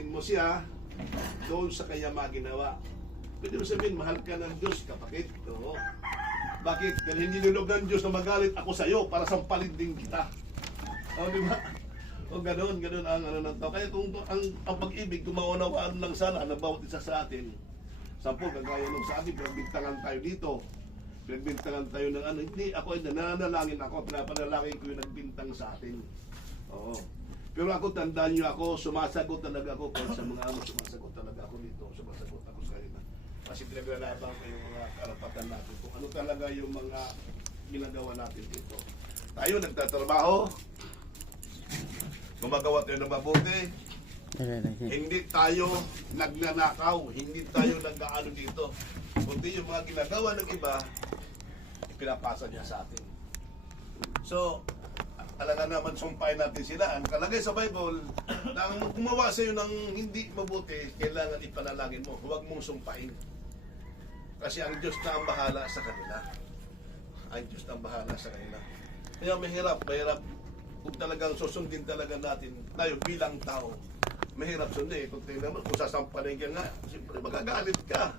panalangin mo siya doon sa kanya maginawa. Pwede mo sabihin, mahal ka ng Diyos, kapatid. Oo. Bakit? Dahil hindi nilog ng Diyos na magalit ako sa iyo para sampalin din kita. O, di ba? O, ganun ang ano ng tao. Kaya kung ang pag-ibig, kumaunawaan lang sana na bawat isa sa atin. Sampo, kagaya nung sa atin, pinagbintangan tayo dito. Pinagbintangan tayo ng ano. Hindi, ako ay nananalangin ako. Pinapanalangin ko yung nagbintang sa atin. Oo. Pero ako, tandaan nyo ako, sumasagot talaga ako. Kaya sa mga ano, sumasagot talaga ako dito. Sumasagot ako sa kanila. Kasi pinaglalaban ko yung mga karapatan natin. Kung ano talaga yung mga ginagawa natin dito. Tayo nagtatrabaho. Gumagawa tayo ng mabuti. Hindi tayo nagnanakaw. Hindi tayo nag-aano dito. Kundi yung mga ginagawa ng iba, pinapasa niya sa atin. So, talaga naman sumpahin natin sila. Ang kalagay sa Bible, na ang gumawa sa iyo ng hindi mabuti, kailangan ipanalangin mo. Huwag mong sumpahin. Kasi ang Diyos na ang bahala sa kanila. Ang Diyos na ang bahala sa kanila. Kaya mahirap kung talagang susundin talaga natin tayo bilang tao. Mahirap sundin. Kung tingnan mo, kung sasampahin ka nga, siyempre magagalit ka.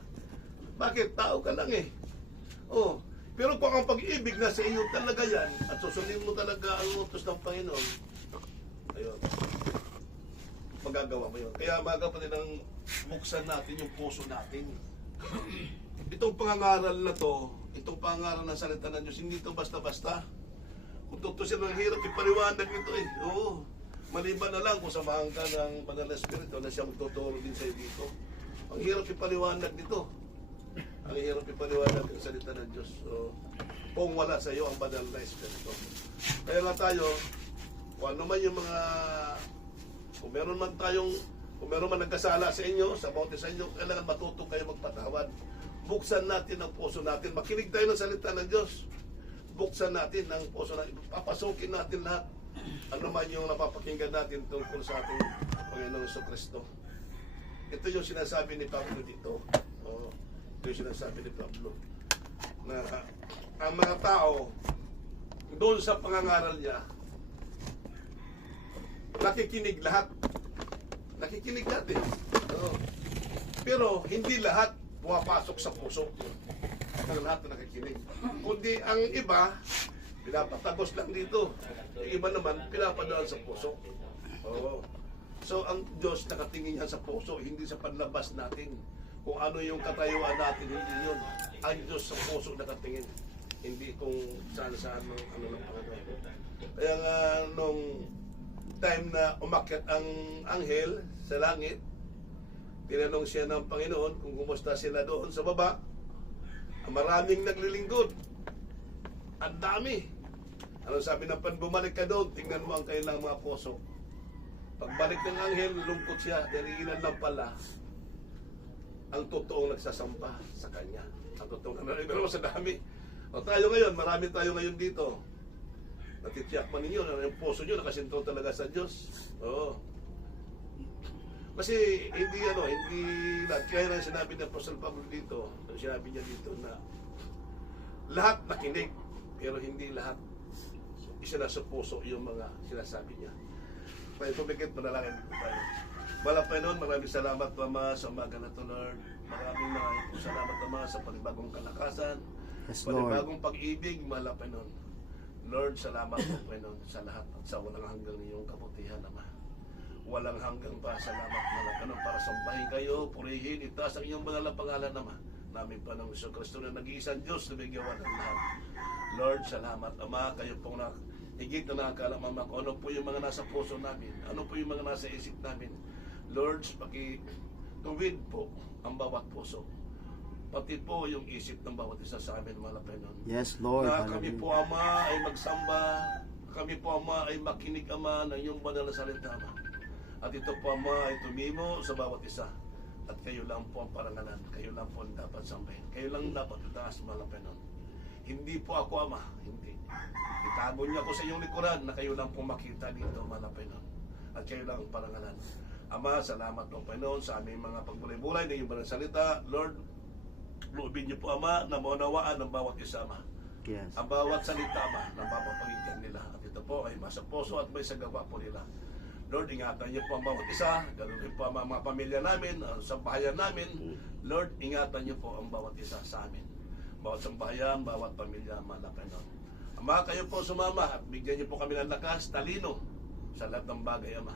Bakit? Tao ka lang eh. Oh. Pero kung ang pag-ibig na sa iyo talaga yan, at susundin mo talaga ang utos ng Panginoon, ayun, magagawa mo yun. Kaya mga kapatid, ang buksan natin yung puso natin. Itong pangangaral na to, itong pangangaral ng salita ng Diyos, hindi ito basta-basta. Kung tutusin, ang hirap ipaliwanag nito eh. Oo. Maliban na lang kung samahan ka ng Banal na Espiritu na siya magtuturo din sa'yo dito. Ang hirap ipaliwanag nito. Ang hirap ipaliwanag ang salita ng Diyos. So, kung wala sa iyo ang Banal na Espiritu. Kaya nga tayo, kung ano man yung mga, kung meron man nagkasala sa inyo, sa bawat sa inyo, kailangan matuto kayo magpatawad. Buksan natin ang puso natin. Makinig tayo ng salita ng Diyos. Buksan natin ang puso natin. Papasukin natin lahat. Ano man yung napapakinggan natin tungkol sa ating Panginoong Kristo. Ito yung sinasabi ni Pablo dito. Ito yung sinasabi ni Pablo. Na ang mga tao, doon sa pangangaral niya, nakikinig lahat. Nakikinig natin. Pero hindi lahat pumapasok sa puso. Ang lahat na nakikinig. Kundi ang iba, pinapatagos lang dito. Yung iba naman, pinapadaan sa puso. Oo. So, ang Diyos nakatingin yan sa puso, hindi sa panlabas natin. Kung ano yung katayuan natin, hindi yun. Ang Diyos sa puso nakatingin. Hindi kung saan-saan ng ano ng Panginoon. Kaya nga, nung time na umakyat ang anghel sa langit, tinanong siya ng Panginoon kung kumusta sila doon sa baba. Maraming naglilingkod. Ang dami. Ano sabi ng bumalik ka doon, tingnan mo ang kailang mga puso. Pagbalik ng anghel, lungkot siya. Dahil ilan lang pala ang totoong nagsasampa sa kanya. Ang totoong pero sa dami. O tayo ngayon, marami tayo ngayon dito. Natitiyak man ninyo na yung puso nyo nakasinto talaga sa Diyos. Oo. Kasi hindi lahat. Kaya na sinabi ng Apostle Pablo dito, sinabi niya dito na lahat nakinig, pero hindi lahat isinasa puso yung mga sinasabi niya. Tayo tumikit, panalangin po tayo. Walang Panginoon, maraming salamat Ama sa umaga na ito, Lord. Maraming salamat Ama sa panibagong kalakasan, yes, panibagong pag-ibig, mahal Panginoon. Lord, salamat po Panginoon sa lahat at sa walang hanggang niyong kabutihan, Ama. Walang hanggang pa, salamat Panginoon para sambahin kayo, purihin, itaas ang iyong banal na pangalan, Ama. Namin pa ng Kristo na nag-iisang Diyos na bigyawan ng lahat. Lord, salamat Ama, kayo pong higit na nakakaalam Ama kung ano po yung mga nasa puso namin, ano po yung mga nasa isip namin. Lord, pakituwid po ang bawat puso. Pati po yung isip ng bawat isa sa amin, mahal na Panginoon. Yes, Lord. Na kami po, Ama, ay magsamba. Kami po, Ama, ay makinig, Ama, ng iyong banal na salita, Ama. At ito po, Ama, ay tumimo sa bawat isa. At kayo lang po ang parangalan. Kayo lang po ang dapat sambahin. Kayo lang dapat itaas, mahal na Panginoon. Hindi po ako, Ama. Hindi. Itago niyo ako sa iyong likuran na kayo lang po makita dito, mahal na Panginoon. At kayo lang ang parangalan. Ama, salamat po, Panginoon, sa aming mga pagbulay-bulay na iyong banal salita. Lord, loobin niyo po, Ama, na maunawaan ng bawat isa, Ama. Yes. Ang bawat salita, Ama, na mapapakinggan nila. At ito po ay masa puso at may sagawa po nila. Lord, ingatan niyo po ang bawat isa, ganoon din po ang mga pamilya namin, sa bayan namin. Lord, ingatan niyo po ang bawat isa sa amin. Bawat sambahayan, bawat pamilya, mahal na Panginoon. Ama, kayo po sumama at bigyan niyo po kami ng lakas, talino sa lahat ng bagay, Ama.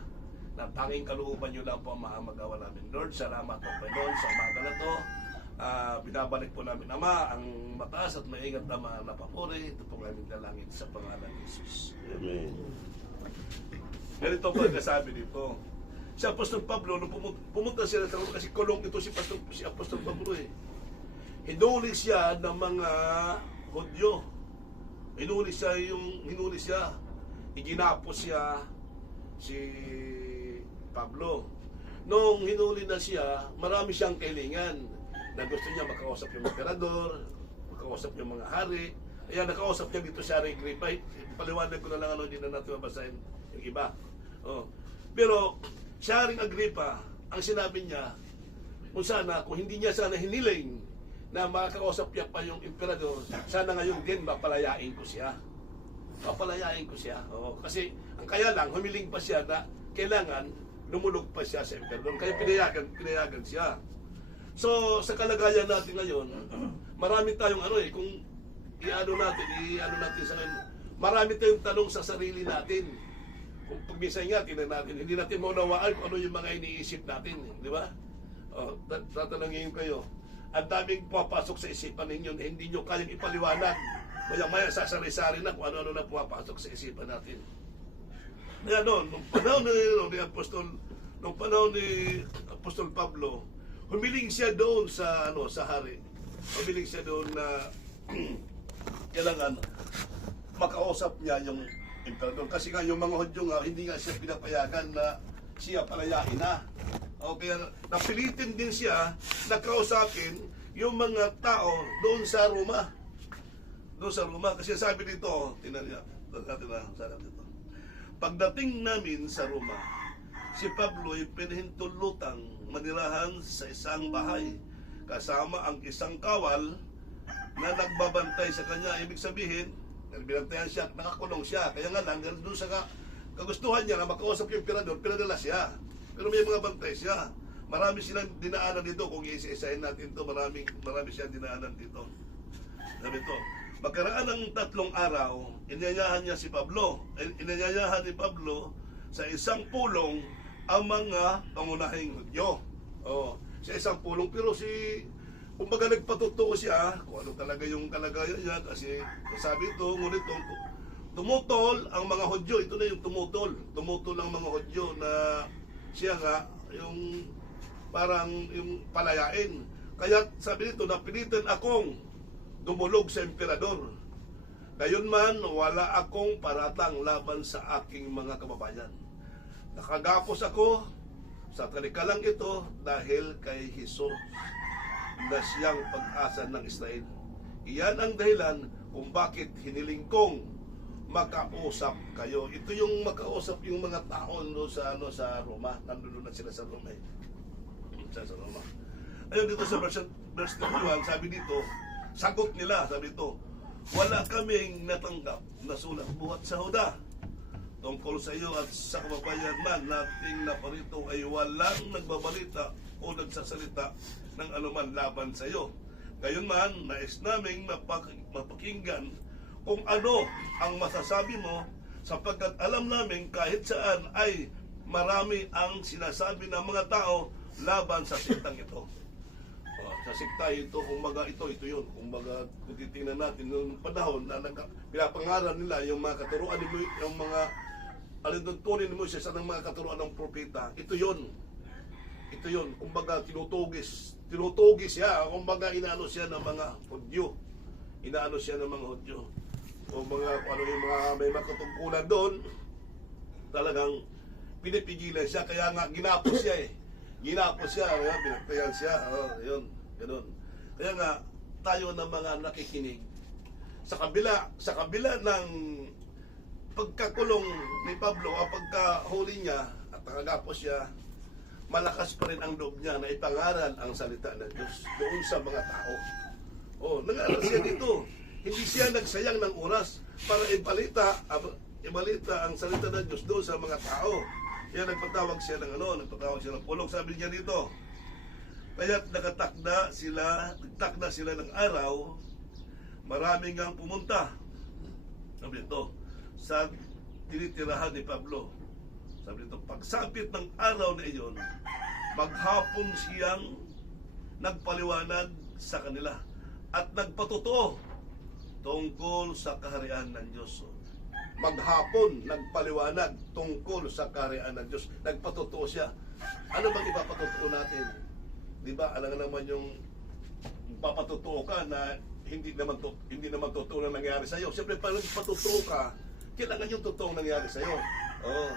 Na tanging kalooban niyo lang po ang mahamagawa namin. Lord, salamat po, Panginoon, sa umaga na to. Binabalik po namin, Ama, ang mataas at maingat, Ama, na papuri. Ito po aming dalangin sa pangalan ni Jesus. Amen. Ganito po ang kasabi dito. Si Apostol Pablo, nung pumunta siya sa kasi kulong ito si Apostol Pablo eh. Hinuli siya ng mga Hudyo. Hinuli siya, iginapos siya si Pablo. Nung hinuli na siya, marami siyang kailangan na gusto niya makausap yung emperador, makausap yung mga hari. Kaya nakausap niya dito si Hari Agrippa. Paliwanag ko na lang hindi na natin mabasahin yung iba. Pero si Haring Agrippa, ang sinabi niya, kung hindi niya sana hiniling na makakausap niya pa yung emperador, sana ngayon din papalayain ko siya. Kasi ang kaya lang, humiling pa siya na kailangan lumulog pa siya sa emperador. Kaya pinayagan siya. So, sa kalagayan natin ngayon, marami tayong kung i-ano natin sa ngayon, marami tayong tanong sa sarili natin. Kung pagminsan nga, tingnan natin, hindi natin maunawaan kung ano yung mga iniisip natin, di ba? Tatanungin kayo, ang daming pumapasok sa isipan ninyo, hindi nyo kayang ipaliwanag. Maya sasari-sari na kung ano-ano na pumapasok sa isipan natin. Kaya nung panahon ni Apostol Pablo, humiling siya doon sa hari. Humiling siya doon na kailangan makausap niya yung emperador. Kasi nga yung mga Hudyo nga, hindi nga siya pinapayagan na siya palayain na. Kaya napilitin din siya na kausapin yung mga tao doon sa Roma. Kasi sabi dito, tingnan natin dito. Pagdating namin sa Roma, si Pablo ay pinahintulutang manirahan sa isang bahay kasama ang isang kawal na nagbabantay sa kanya. Ibig sabihin, binantayan siya, nakakulong siya. Kaya nga lang, doon sa kagustuhan niya na makausap yung emperador, pinadala siya. Pero may mga bantay siya. Marami silang dinaanan dito. Kung isa-isahin natin ito, marami silang dinaanan dito. Sabi ito, magkaraan ng 3 araw, inanyayahan niya si Pablo. Inanyayahan ni Pablo sa isang pulong ang mga pangunahing Hudyo. Sa isang pulong. Pero kumbaga nagpatutuo siya kung ano talaga yung kalagayan niya. Kasi sabi ito, ngunit tumutol ang mga Hudyo. Ito na yung tumutol. Tumutol ang mga Hudyo na siya nga yung parang yung palayain. Kaya sabi nito, napilitan akong dumulog sa emperador. Gayon man, wala akong paratang laban sa aking mga kababayan. Nakagapos ako sa talikalang ito dahil kay Jesus na siyang pag-asa ng Israel. Iyan ang dahilan kung bakit hiniling kong makausap kayo. Ito yung makausap yung mga tao sa Roma. Nandun na sila sa Roma. Sa Roma. Ayun dito sa verse 21, sabi dito, sagot nila, sabi dito, wala kaming natanggap na sulat buhat sa Huda. Tungkol sa iyo at sa kababayan man nating naparito ay walang nagbabalita o nagsasalita ng anuman laban sa iyo. Gayon man, nais naming mapakinggan kung ano ang masasabi mo sapagkat alam namin kahit saan ay marami ang sinasabi ng mga tao laban sa siktang ito. Sa sikta ito, kumbaga ito yun. Kumbaga, kung titingnan natin noong panahon na pinapangaral nila yung mga katuruan ni Moises, yung mga alinduntunin ni Moises ng mga katuruan ng propeta, ito yun. Kumbaga, tinutugis siya. Kumbaga, inaano siya ng mga Hudyo. O yung mga may makatungkulan doon, talagang pinipigilan siya. Kaya nga, ginapos siya. Pinagtayan siya. Yun. Ganun. Kaya nga, tayo ng mga nakikinig, sa kabila ng pagkakulong ni Pablo, o pagkahuli niya at nakagapos siya, malakas pa rin ang loob niya na ipangaral ang salita ng Diyos doon sa mga tao. Nag-aaral siya dito. Hindi siya nagsayang ng oras para ibalita ang salita ng Diyos doon sa mga tao. Kaya nagpatawag siya ng pulong. Sabi niya dito, kaya't nagtakda sila ng araw, maraming ang pumunta. Sabi ito, sa tinitirahan ni Pablo. Sabi ito, pagsapit ng araw na iyon, maghapon siyang nagpaliwanag sa kanila at nagpatotoo tungkol sa kaharian ng Diyos. Maghapon, nagpaliwanag tungkol sa kaharian ng Diyos. Nagpatotoo siya. Ano bang ipapatotoo natin? Di ba, alam naman yung papatotoo ka na hindi naman totoo na nangyari sa'yo. Siyempre, pag patotoo ka, kailangan yung totoong nangyari sa'yo. Oo.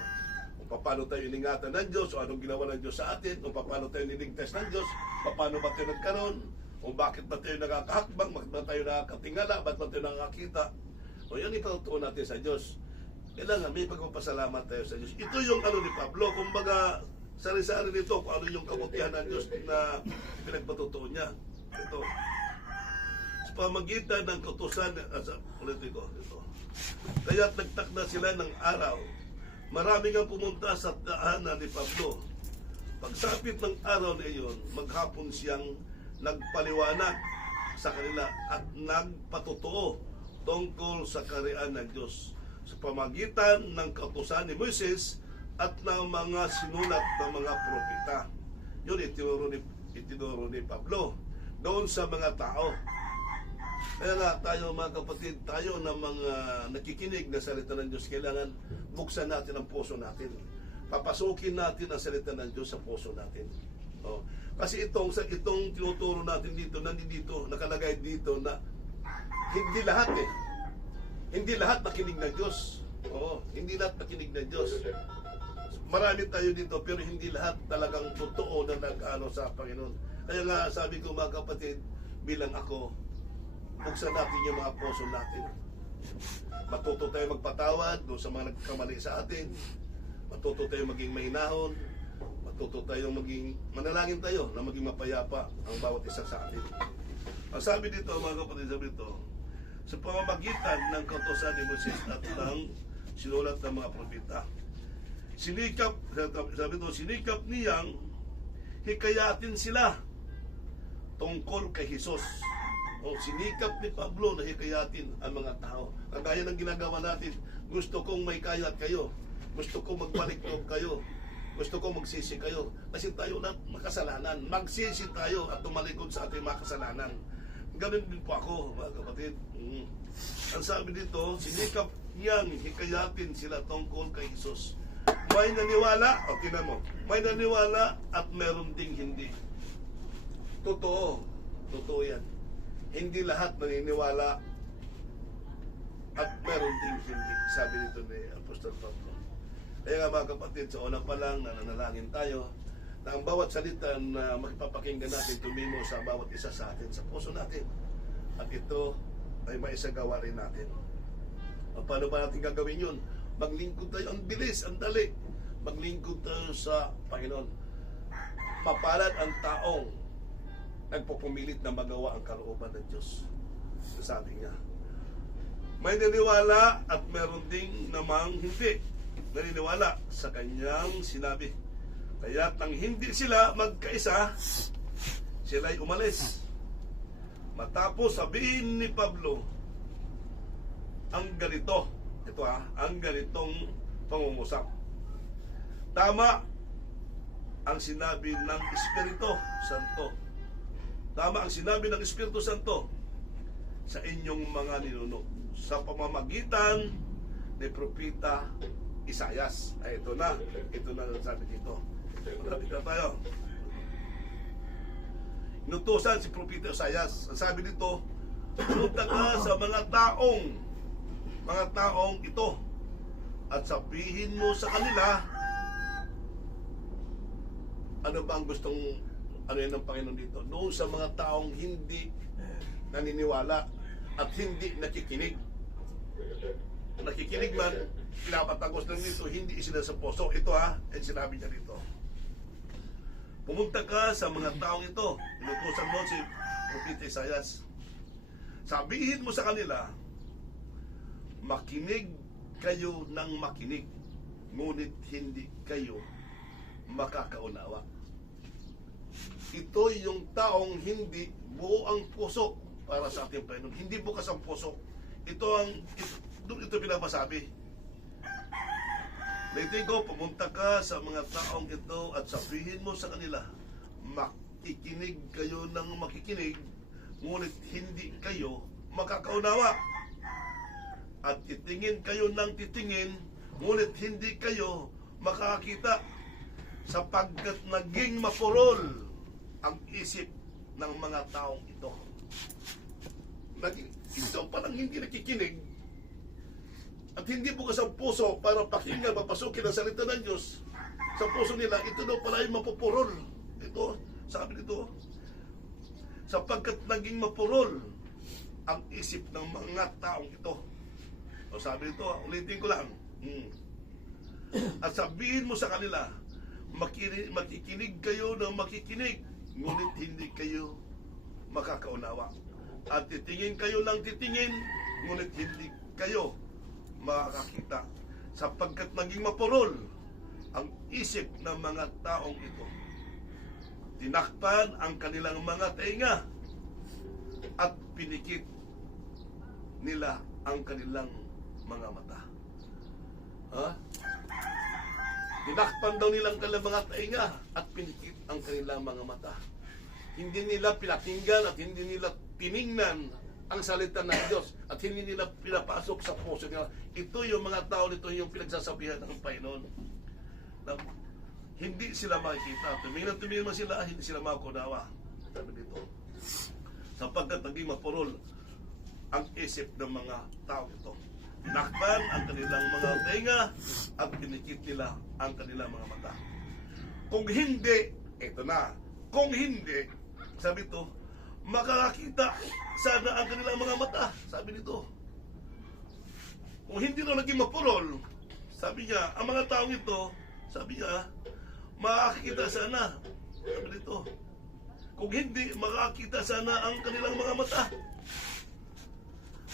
Kung paano tayo iningatan ng Diyos, o anong ginawa ng Diyos sa atin, kung paano tayo niligtas ng Diyos, paano ba tayo nagkaroon, o bakit ba tayo nakakahakbang, bakit ba tayo nakakatingala, bakit ba tayo nakakita. O yan ipatotoo natin sa Diyos. Kailangan may pagpapasalamat tayo sa Diyos. Ito yung ano ni Pablo, kumbaga sari-sari nito kung ano yung kabutihan ng Diyos na pinagpatotoo niya. Ito. Sa pamagitan ng kautusan, ulitin ko, ito. Kaya't nagtakda sila ng araw. Maraming ang pumunta sa daanan ni Pablo. Pagsapit ng araw na iyon, maghapon siyang nagpaliwanag sa kanila at nagpatotoo tungkol sa kaharian ng Diyos sa pamagitan ng kautusan ni Moises at ng mga sinulat ng mga propeta. Yun itinuro ni Pablo doon sa mga tao. Kaya nga tayo mga kapatid, tayo na mga nakikinig na salita ng Diyos, kailangan buksan natin ang puso natin. Papasukin natin ang salita ng Diyos sa puso natin. Oh. Kasi itong tinuturo natin dito, nandito, nakalagay dito na hindi lahat Hindi lahat nakinig ng Diyos. Oo, hindi lahat nakinig ng Diyos. Marami tayo dito, pero hindi lahat talagang totoo na nag-ano sa Panginoon. Kaya nga, sabi ko mga kapatid, bilang ako, buksan natin yung mga puso natin. Matuto tayo magpatawad doon sa mga nagkamali sa atin. Matuto tayo maging mahinahon. Matuto tayo maging, manalangin tayo na maging mapayapa ang bawat isa sa atin. Ang sabi dito, mga kapatid, sabi dito, sa pamamagitan ng kautusan ni Moises at ng sinulat ng mga propeta. Sinikap niyang hikayatin sila tungkol kay Jesus. O sinikap ni Pablo na hikayatin ang mga tao. Kagaya ng ginagawa natin, gusto kong may kayat kayo. Gusto kong magbalik loob kayo. Gusto kong magsisi kayo. Kasi tayo na makasalanan. Magsisi tayo at tumalikod sa ating mga kasalanan. Ganun din po ako, mga kapatid. Ang sabi dito, sinikap niyang hikayatin sila tungkol kay Jesus. May naniwala, o tinan mo, may naniwala at meron ding hindi. Totoo. Totoo yan. Hindi lahat naniniwala at meron ding hindi. Sabi dito ni Apostol Pablo. Kaya nga mga kapatid, sa una pa lang nananalangin tayo na ang bawat salita na makipapakinggan natin tumimo sa bawat isa sa atin, sa puso natin. At ito ay maisagawa rin natin. O paano ba natin gagawin yun? Maglingkod tayo, ang bilis, ang dali. Maglingkod tayo sa Panginoon. Mapalad ang taong nagpupumilit na magawa ang kalooban ng Diyos. Sabi niya, may naniniwala at meron ding namang hindi naniniwala sa kanyang sinabi. Kaya nang hindi sila magkaisa, sila'y umalis. Matapos sabihin ni Pablo ang ganito, ang ganitong pangungusap. Tama ang sinabi ng Espiritu Santo. Tama ang sinabi ng Espiritu Santo sa inyong mga ninuno sa pamamagitan ni Propeta Isaias. Ay, ito na ang sabi dito. Malapit na tayo. Inutusan si Propeta Isaias. Ang sabi dito, punta ka sa mga taong ito at sabihin mo sa kanila ano ba ang gustong ano yan ng Panginoon dito. Noon sa mga taong hindi naniniwala at hindi nakikinig. Nakikinig man, pinapatagos lang dito, hindi sila sa puso. Ito ang sinabi niya dito. Pumunta ka sa mga taong ito. Inutusan mo si Propeta Isaias. Sabihin mo sa kanila, makinig kayo ng makinig. ngunit hindi kayo makakaunawa. Ito yung taong hindi buo ang puso para sa ating Panginoon. Hindi bukas ang puso. Ito pinapasabi. Naitin ko, pumunta ka sa mga taong ito at sabihin mo sa kanila, makikinig kayo ng makikinig, ngunit hindi kayo makakaunawa. At titingin kayo ng titingin, ngunit hindi kayo makakakita, sapagkat naging mapurol ang isip ng mga taong ito. Ito parang hindi nakikinig at hindi bukas ang puso para pakinggan, mapasukin ang salita ng Diyos sa puso nila. Ito daw pala ay mapupurol. Ito, sabi dito, sapagkat naging mapurol ang isip ng mga taong ito. O sabi dito, ulitin ko lang. At sabihin mo sa kanila, makikinig kayo ng makikinig, ngunit hindi kayo makakaunawa. At titingin kayo ng titingin, ngunit hindi kayo makakakita, sapagkat naging mapurol ang isip ng mga taong ito. Tinakpan ang kanilang mga tainga at pinikit nila ang kanilang mga mata. Tinakpan daw nilang kanilang mga tainga at pinikit ang kanilang mga mata. Hindi nila pinakinggan at hindi nila tiningnan ang salita ng Diyos at hindi nila pinapasok sa puso nila. Ito yung mga tao nito yung pinagsasabihan ng Panginoon. Na hindi sila makikita. Tumingin man sila, hindi sila makunawa. Sabi dito, sapagkat naging mapurol ang isip ng mga tao ito. Tinakpan ang kanilang mga tenga at pinikit nila ang kanilang mga mata. Kung hindi, ito na, kung hindi, sabi ito, makakakita sana ang kanilang mga mata. Sabi nito, kung hindi na naging mapurol, sabi niya, ang mga taong ito, sabi niya, makakakita sana. Sabi nito, kung hindi, makakakita sana ang kanilang mga mata.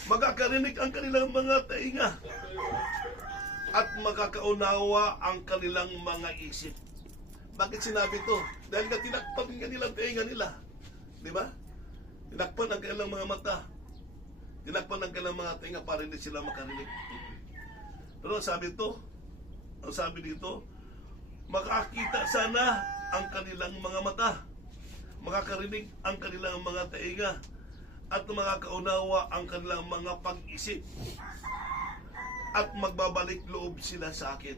Magkakarinig ang kanilang mga tainga at makakaunawa ang kanilang mga isip. Bakit sinabi ito? Dahil nga tinakpan nga nilang tainga nila. Di ba? Tinakpan ang kanilang mga mata. Tinakpan ang kanilang mga tainga para hindi sila makarinig. Pero ang sabi dito, makakita sana ang kanilang mga mata. Makakarinig ang kanilang mga tainga at makakaunawa ang kanilang mga pag-isip at magbabalik loob sila sa akin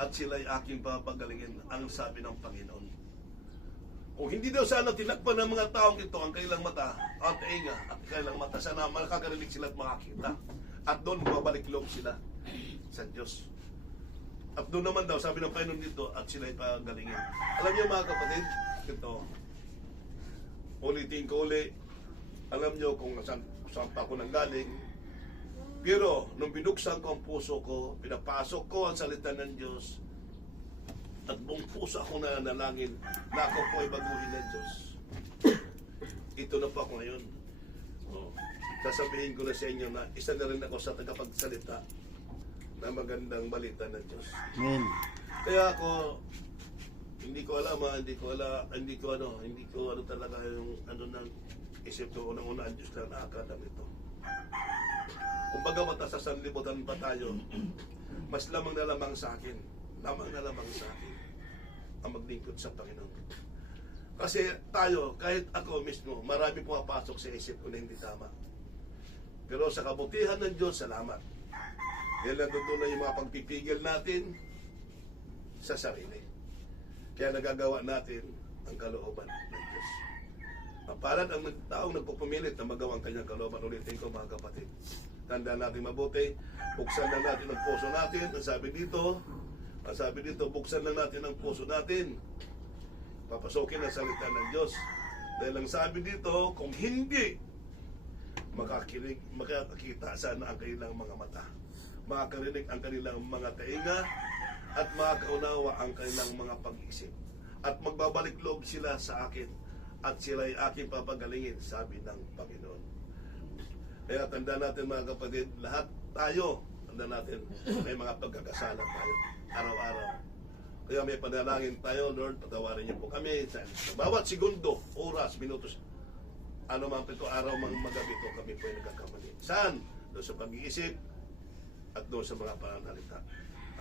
at sila'y aking papagalingin, ang sabi ng Panginoon. Kung hindi daw sana tinakpan ng mga taong ito ang kanilang mata, ang tainga at kanilang mata, sana makakarinig sila at makakita at doon magbabalik loob sila sa Diyos. At doon naman daw, sabi ng Panginoon dito, at sila'y pagalingin. Alam niyo mga kapatid, ito, ulitin ko uli, alam niyo kung saan pa ako nanggaling. Pero nung binuksan ko ang puso ko, pinapasok ko ang salita ng Diyos, at buong puso ako na nanalangin na ako po ay baguhin ng Diyos. Ito na po ako ngayon. Sasabihin ko na sa inyo na isa na rin ako sa tagapagsalita na magandang balita ng Diyos. Amen. Kaya ako, hindi ko talaga yung ng isip ko, unang-una ang Diyos na nakakadam ito. Kumbaga mata sa sanlibutan pa tayo, mas lamang na lamang sa akin ang maglingkod sa Panginoon. Kasi tayo, kahit ako mismo, marami pumapasok sa isip ko na hindi tama. Pero sa kabutihan ng Diyos, salamat. Dahil nandun na yung mga pagpipigil natin sa sarili. Kaya nagagawa natin ang kalooban ng Diyos. Mapalad ang taong nagpupumilit na magawa ang kanyang kalooban. Ulitin ko mga kapatid. Tandaan natin mabuti. Buksan lang natin ang puso natin. Ang sabi dito, buksan lang natin ang puso natin. Papasokin ang salita ng Diyos. Dahil ang sabi dito, kung hindi, makakita sana ang kanilang mga mata. Makakarinig ang kanilang mga tainga at makakaunawa ang kanilang mga pag-isip. At magbabalik loob sila sa akin at sila'y aking papagalingin, sabi ng Panginoon. Kaya tandaan natin mga kapatid, lahat tayo, Tanda natin, may mga pagkakasala tayo araw-araw. Kaya may panalangin tayo, Lord, patawarin niyo po kami. Sa bawat segundo, oras, minutos, ano man pito araw, magabi to, kami po ay nagkakamali. Saan? Doon sa pag-iisip at doon sa mga pananalita.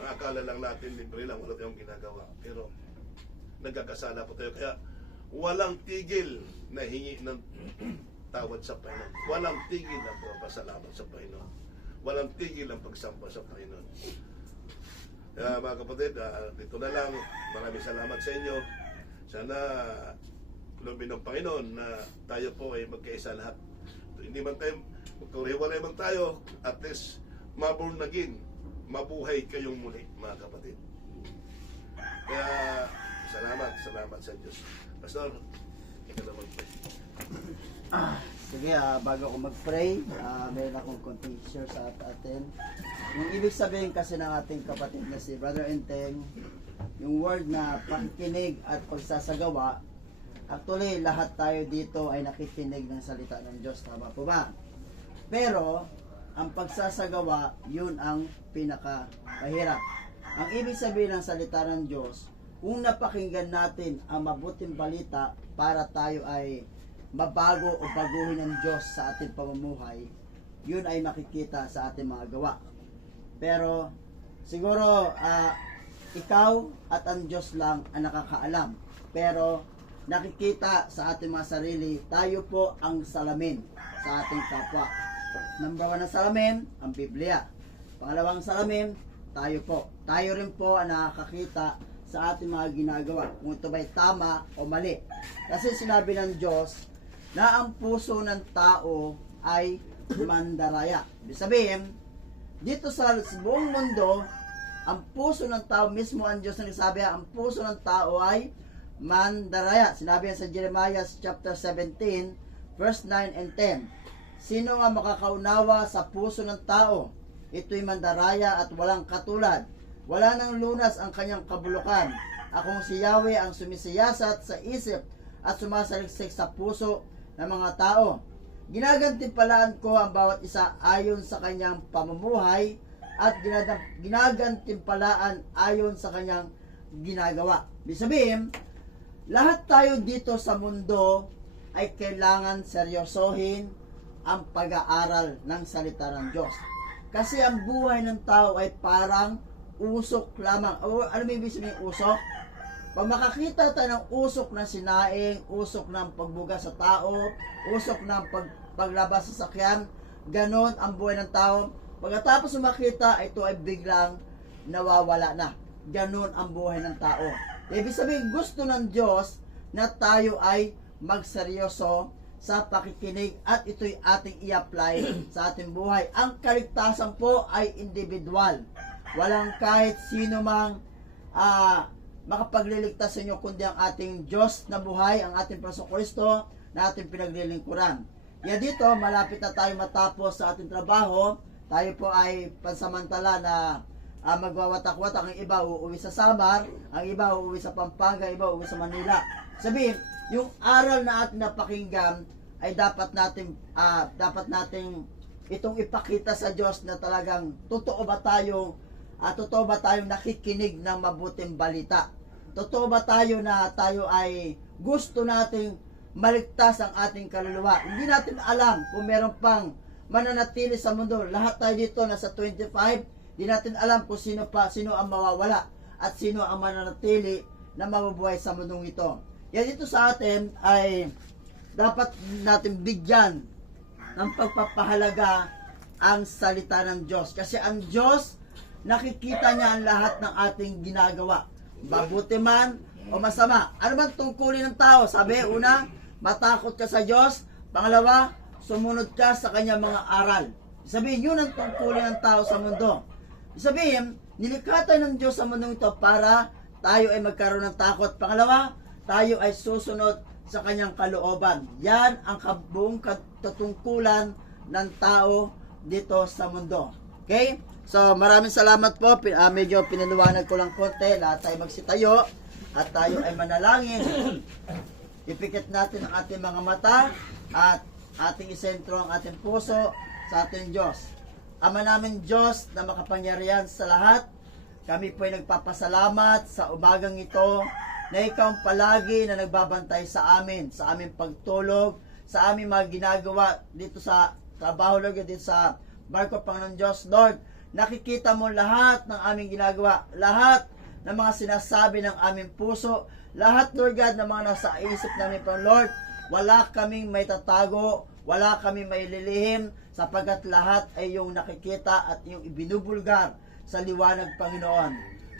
Ang akala lang natin, libre lang, wala tayong ginagawa. Pero nagkakasala po tayo. Kaya walang tigil na hingi ng tawad sa Panginoon. Walang tigil ang pagpasalamat sa Panginoon. Walang tigil ang pagsamba sa Panginoon. Kaya mga kapatid, dito na lang. Maraming salamat sa inyo. Sana lubin ng Panginoon na tayo po ay magkaisa lahat. Hindi man tayo, kung hiwalay man tayo, at least maborn again, mabuhay kayong muli, mga kapatid. Kaya salamat sa Diyos. Pastor, ikaw naman po. Sige, bago ako mag-pray, meron akong konting share sa atin. Yung ibig sabihin kasi ng ating kapatid na si Brother Enteng, yung word na pakikinig at pagsasagawa, actually lahat tayo dito ay nakikinig ng salita ng Diyos, tama po ba? Pero, ang pagsasagawa, yun ang pinakahirap. Ang ibig sabihin ng salita ng Diyos, kung napakinggan natin ang mabuting balita para tayo ay mabago o baguhin ng Diyos sa ating pamumuhay, yun ay makikita sa ating mga gawa. Pero siguro ikaw at ang Diyos lang ang nakakaalam. Pero nakikita sa ating mga sarili, tayo po ang salamin sa ating kapwa. Number 1 na salamin, ang Biblia. Pangalawang salamin, tayo po. Tayo rin po ang nakakakita sa ating mga ginagawa, kung ito ba'y tama o mali. Kasi sinabi ng Diyos na ang puso ng tao ay mandaraya. Ibig sabihin, dito sa buong mundo, ang puso ng tao, mismo ang Diyos na nagsabi, ang puso ng tao ay mandaraya. Sinabi yan sa Jeremiah chapter 17, verse 9 and 10. Sino nga makakaunawa sa puso ng tao? Ito'y mandaraya at walang katulad. Wala nang lunas ang kanyang kabulukan. Akong si Yahweh ang sumisiyasat sa isip at sumasaliksik sa puso ng mga tao. Ginagantimpalaan ko ang bawat isa ayon sa kanyang pamumuhay at ginagantimpalaan ayon sa kanyang ginagawa. Ibig sabihin, lahat tayo dito sa mundo ay kailangan seryosohin ang pag-aaral ng salita ng Diyos. Kasi ang buhay ng tao ay parang usok lamang. O, ano may ibig sabihin usok? Pag makakita tayo ng usok ng sinaing, usok ng pagbuga sa tao, usok ng paglabas sa sakyan, ganon ang buhay ng tao. Pagkatapos makita, ito ay biglang nawawala na. Ganon ang buhay ng tao. Ibig sabihin, gusto ng Diyos na tayo ay magseryoso sa pakikinig at ito'y ating i-apply sa ating buhay. Ang kaligtasan po ay individual. Walang kahit sino mang makapagliligtas sa inyo kundi ang ating Diyos na buhay, ang ating Panginoong Kristo na ating pinaglilingkuran. Kaya dito, malapit na tayo matapos sa ating trabaho. Tayo po ay pansamantala na magwawatak-watak. Ang iba uuwi sa Samar, ang iba uuwi sa Pampanga, ang iba uuwi sa Manila. Sabihin, yung aral na ating napakinggan ay dapat nating itong ipakita sa Diyos na talagang totoo ba tayong nakikinig ng mabuting balita? Totoo ba tayo na tayo ay gusto nating maligtas ang ating kaluluwa? Hindi natin alam kung meron pang mananatili sa mundo. Lahat tayo dito nasa 25, hindi natin alam kung sino ang mawawala at sino ang mananatili na mabubuhay sa mundong ito. Yan dito sa atin ay dapat natin bigyan ng pagpapahalaga ang salita ng Diyos. Kasi ang Diyos, nakikita niya ang lahat ng ating ginagawa. Mabuti man o masama. Ano man tungkulin ng tao? Sabi, una, matakot ka sa Diyos. Pangalawa, sumunod ka sa kanyang mga aral. Sabihin, yun ang tungkulin ng tao sa mundo. Sabihin, nilikha tayo ng Diyos sa mundo ito para tayo ay magkaroon ng takot. Pangalawa, tayo ay susunod sa kanyang kalooban. Yan ang buong katutungkulan ng tao dito sa mundo. Okay? So, maraming salamat po. Medyo pinaliwanag ko lang konti. Lahat tayo magsitayo at tayo ay manalangin. Ipikit natin ang ating mga mata at ating isentro ang ating puso sa ating Diyos. Ama namin Diyos na makapangyarihan sa lahat, kami po ay nagpapasalamat sa umagang ito na ikaw ang palagi na nagbabantay sa amin, sa aming pagtulog, sa aming mga ginagawa dito sa trabaho, Lord, dito sa barko, Panginoon Diyos. Lord, nakikita mo lahat ng aming ginagawa, lahat ng mga sinasabi ng aming puso, lahat, Lord God, ng mga nasa isip namin, Panginoon Lord. Wala kaming may tatago, wala kaming may lilihim, sapagkat lahat ay yung nakikita at yung ibinubulgar sa liwanag, Panginoon.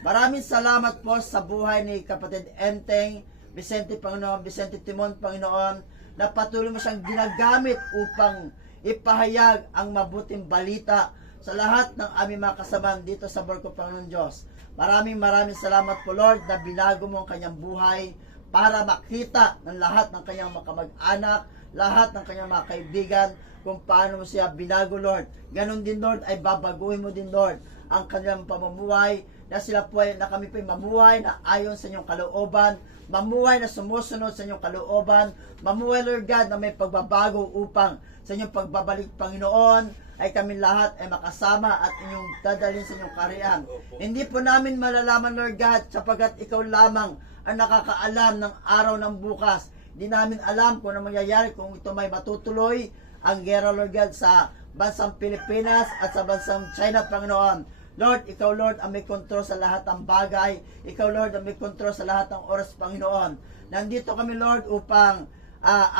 Maraming salamat po sa buhay ni kapatid Enteng Vicente, Panginoon, Vicente Timon, Panginoon, na patuloy mo siyang ginagamit upang ipahayag ang mabuting balita sa lahat ng aming mga kasamaan dito sa barko, Panginoon Diyos. Maraming salamat po, Lord, na binago mo ang kanyang buhay para makita ng lahat ng kanyang makamag-anak, lahat ng kanyang mga kaibigan, kung paano mo siya binago, Lord. Ganon din, Lord, ay babaguhin mo din, Lord, ang kanyang pamumuhay, na sila po ay, na kami po ay mamuhay na ayon sa inyong kalooban, mamuhay na sumusunod sa inyong kalooban, mamuhay, Lord God, na may pagbabago upang sa inyong pagbabalik, Panginoon, ay kami lahat ay makasama at inyong dadalhin sa inyong kaharian. Hindi po namin malalaman, Lord God, sapagkat ikaw lamang ang nakakaalam ng araw ng bukas. Hindi namin alam kung ano mangyayari, kung ito may matutuloy ang gera, Lord God, sa bansang Pilipinas at sa bansang China, Panginoon. Lord, ikaw, Lord, ang may kontrol sa lahat ng bagay. Ikaw, Lord, ang may kontrol sa lahat ng oras, Panginoon. Nandito kami, Lord, upang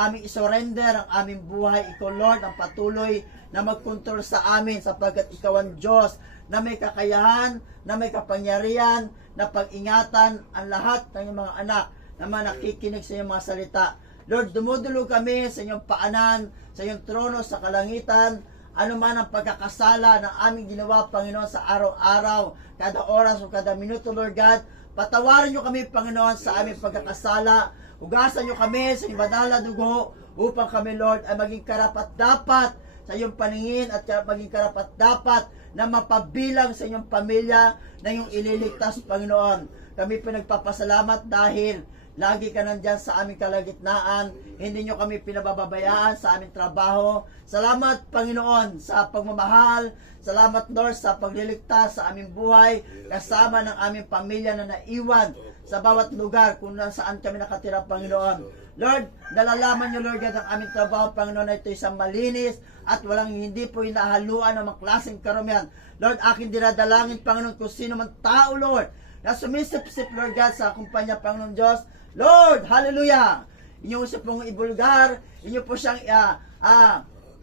aming isurrender ang aming buhay. Ikaw, Lord, ang patuloy na magkontrol sa amin, sapagkat ikaw ang Diyos na may kakayahan, na may kapangyarihan, na pag-ingatan ang lahat ng iyong mga anak na mga nakikinig sa iyong mga salita. Lord, dumudulog kami sa inyong paanan, sa iyong trono sa kalangitan, ano man ang pagkakasala ng aming ginawa, Panginoon, sa araw-araw, kada oras o kada minuto, Lord God. Patawarin niyo kami, Panginoon, sa aming pagkakasala. Hugasan niyo kami sa inyong banal na dugo upang kami, Lord, ay maging karapat-dapat sa iyong paningin at maging karapat-dapat na mapabilang sa inyong pamilya na iyong ililigtas, Panginoon. Kami pinagpapasalamat dahil lagi ka nandyan sa aming kalagitnaan. Hindi nyo kami pinabababayaan sa aming trabaho. Salamat, Panginoon, sa pagmamahal. Salamat, Lord, sa pagliligtas sa aming buhay, kasama ng aming pamilya na naiwan sa bawat lugar kung saan kami nakatira, Panginoon. Lord, nalalaman nyo, Lord, ang aming trabaho, Panginoon, na ito isang malinis at walang hindi po hinahaluan ng mga klaseng karumihan. Lord, aking dinadalangin, Panginoon, kung sino man tao, Lord, na sumisip-sip, Lord God, sa kumpanya, Panginoon Diyos, Lord, hallelujah! Inyo siya pong ibulgar, inyo po siyang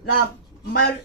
na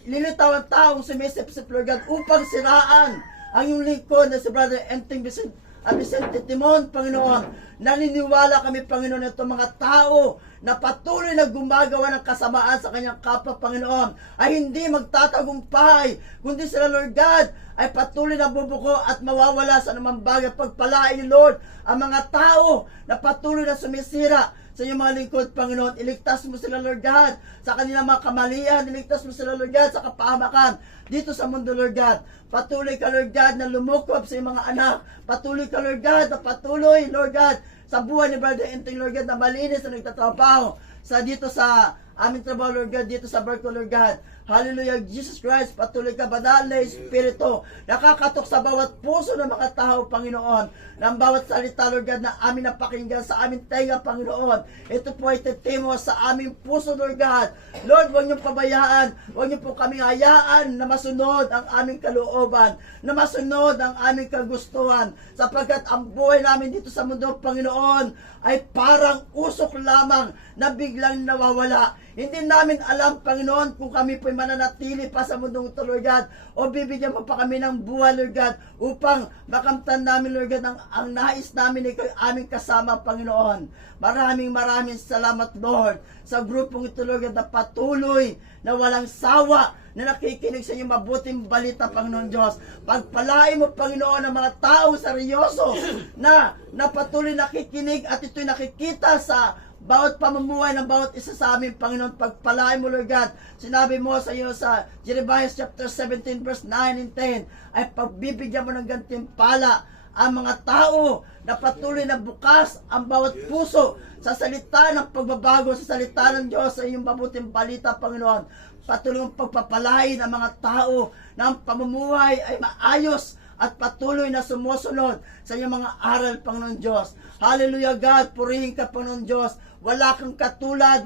lilitaw ang taong sumisip-sip, Lord God, upang siraan ang yung lingkod na si Brother Enteng Vicente Timon, Panginoon. Naniniwala kami, Panginoon, na itong mga tao na patuloy na gumagawa ng kasamaan sa kanyang kapwa, Panginoon, ay hindi magtatagumpay, kundi sila, Lord God, ay patuloy na bubuko at mawawala sa anumang bagay. Pagpalain, Lord, ang mga tao na patuloy na sumisira sa iyong mga lingkod, Panginoon. Iligtas mo sila, Lord God, sa kanilang mga kamalian. Iligtas mo sila, Lord God, sa kapahamakan dito sa mundo, Lord God. Patuloy ka, Lord God, na lumukob sa iyong mga anak. Patuloy ka, Lord God, na patuloy, Lord God, sa buhay ni Brother Enteng, Lord God, na malinis na nagtatrabaho dito sa aming trabaho, Lord God, dito sa barko, Lord God. Hallelujah, Jesus Christ, patuloy ka, banal na Espiritu, nakakatok sa bawat puso ng mga tao, Panginoon, ng bawat salita, Lord God, na amin napakinggan sa aming tenga, Panginoon. Ito po ay titimo sa aming puso, Lord God. Lord, huwag niyong pabayaan, huwag niyo po kaming hayaan na masunod ang aming kalooban, na masunod ang aming kagustuhan, sapagkat ang buhay namin dito sa mundo, Panginoon, ay parang usok lamang na biglang nawawala. Hindi namin alam, Panginoon, kung kami po'y mananatili pa sa mundong ito, Lord God, o bibigyan mo pa kami ng buhay, Lord God, upang makamtan namin, Lord God, ang nais namin ikaw aming kasama, Panginoon. Maraming salamat, Lord, sa grupong ito, Lord God, na patuloy na walang sawa na nakikinig sa inyong mabuting balita, Panginoon Diyos. Pagpalain mo, Panginoon, ang mga taong seryoso na patuloy nakikinig at ito'y nakikita sa bawat pamumuhay ng bawat isa sa amin, Panginoon. Pagpalain mo, Lord God. Sinabi mo sa iyo sa Jeremiah chapter 17 verse 9 and 10, ay pagbibigyan mo ng gantimpala ang mga tao na patuloy na bukas ang bawat puso sa salita ng pagbabago, sa salita ng Diyos, sa iyong mabuting balita, Panginoon. Patuloy mong pagpapalain ang mga tao na ang pamumuhay ay maayos at patuloy na sumusunod sa iyong mga aral, Panginoon Diyos. Hallelujah, God. Purihin ka, Panginoon Diyos. Wala kang katulad,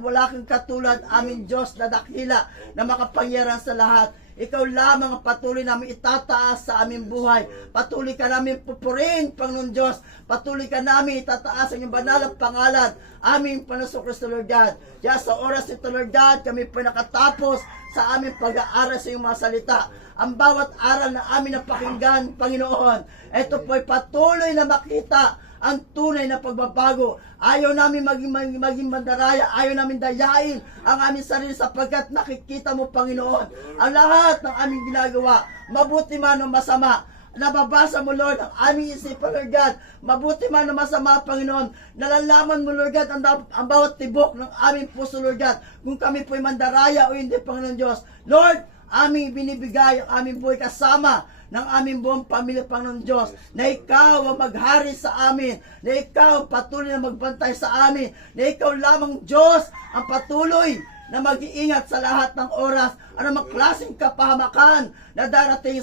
aming Diyos na dakila, na makapangyarihan sa lahat. Ikaw lamang ang patuloy namin itataas sa aming buhay. Patuloy ka namin pupurihin, Panginoon Diyos. Patuloy ka namin itataas ang iyong banal na pangalan, aming Panginoon Kristo, Lord God. Kaya sa oras nito, Lord God, kami po nakatapos sa aming pag-aaral sa iyong mga salita. Ang bawat aral na aming napakinggan, Panginoon, ito po ay patuloy na makita ang tunay na pagbabago. Ayaw namin maging mandaraya, ayaw namin dayain ang aming sarili sapagkat nakikita mo, Panginoon, ang lahat ng aming ginagawa, mabuti man o masama. Nababasa mo, Lord, ang aming isipan, Lord God. Mabuti man o masama, Panginoon. Nalalaman mo, Lord God, ang bawat tibok ng aming puso, Lord God. Kung kami po'y mandaraya o hindi, Panginoon Diyos. Lord, aming binibigay ang aming buhay kasama ng aming buong pamilya, Panginoon Diyos, na ikaw ang maghari sa amin, na ikaw ang patuloy na magbantay sa amin, na ikaw lamang, Diyos, ang patuloy na mag-iingat sa lahat ng oras, anumang klaseng kapahamakan na darating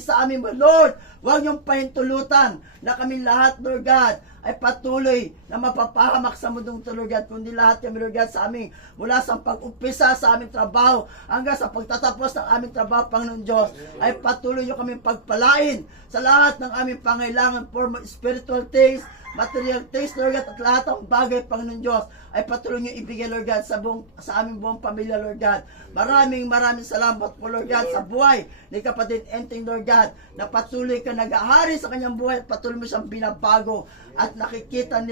sa amin, Lord. Huwag niyong pahintulutan na kaming lahat, Lord God, ay patuloy na mapapahamak sa mundong ito, Lord God, kundi lahat kami, Lord God, sa aming, mula sa pag-umpisa sa aming trabaho hanggang sa pagtatapos ng aming trabaho, Panginoon Diyos, ay patuloy niyo kami pagpalain sa lahat ng aming pangailangan for spiritual things, material things, Lord God, at lahat ng bagay, Panginoon Diyos, ay patuloy niyo ibigay, Lord God, sa aming buong pamilya, Lord God. Maraming salamat po, Lord God, sa buhay ni kapatid Enteng, Lord God, na patuloy ka nag-ahari sa kanyang buhay at patuloy mo siyang binabago. At nakikita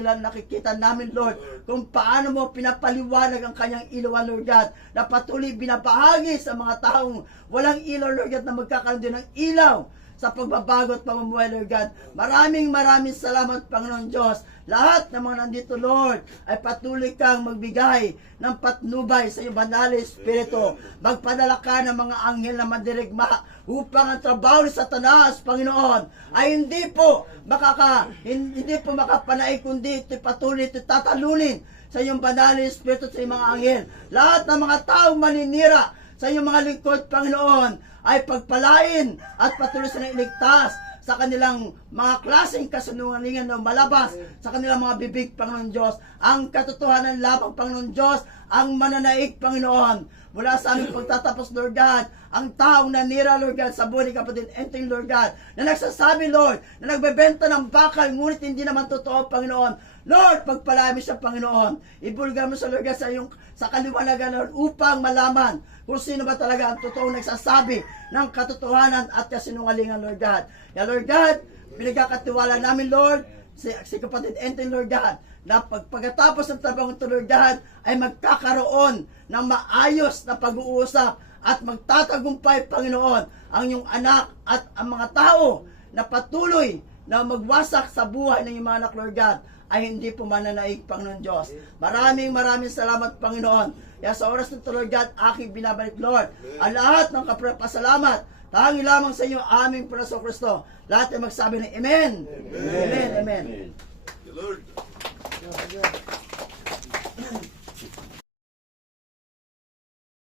namin, Lord, kung paano mo pinapaliwanag ang kanyang ilawan, Lord God, na patuloy binabahagi sa mga taong walang ilaw, Lord God, na magkakaroon din ng ilaw sa pagbabago at pamumuhay, Lord God. Maraming salamat, Panginoon Diyos. Lahat ng mga nandito, Lord, ay patuloy kang magbigay ng patnubay sa iyong banal na Espiritu. Magpadala ka ng mga anghel na mandirigma upang ang trabaho ni Satanas, Panginoon, ay hindi po makapanaig, kundi ito'y patuloy, ito'y tatalunin sa iyong banal na Espiritu, sa iyong mga anghel. Lahat ng mga taong maninira sa iyong mga lingkod, Panginoon, ay pagpalain at patuloy sa iligtas sa kanilang mga klaseng kasinungalingan na malabas sa kanilang mga bibig, Panginoon Diyos. Ang katotohanan lamang, Panginoon Diyos, ang mananaig, Panginoon. Mula sa aming pagtatapos, Lord God, ang taong nanira, Lord God, sa buhay ni kapatid Enteng, Lord God, na nagsasabi, Lord, na nagbebenta ng bakal, ngunit hindi naman totoo, Panginoon. Lord, pagpalain mo siya, Panginoon. Ibulga mo sa, Lord God, sa kaliwanagan, Lord, upang malaman kung sino ba talaga ang totoong nagsasabi ng katotohanan at kasinungalingan, Lord God. Kaya, Lord God, pinagkakatiwala namin, Lord, si kapatid Enteng, Lord God, na pagkatapos ng trabaho ito, Lord God, ay magkakaroon ng maayos na pag-uusap at magtatagumpay, Panginoon, ang iyong anak at ang mga tao na patuloy na magwasak sa buhay ng iyong mga anak, Lord God, ay hindi po mananaig, Panginoon Diyos. Maraming salamat, Panginoon. Kaya sa oras nito, Lord God, aking binabalik, Lord, ang lahat ng kapasalamat, tangi lamang sa inyo, aming Panginoon Kristo. Lahat ay magsabi ng Amen. Amen. Amen. Lord.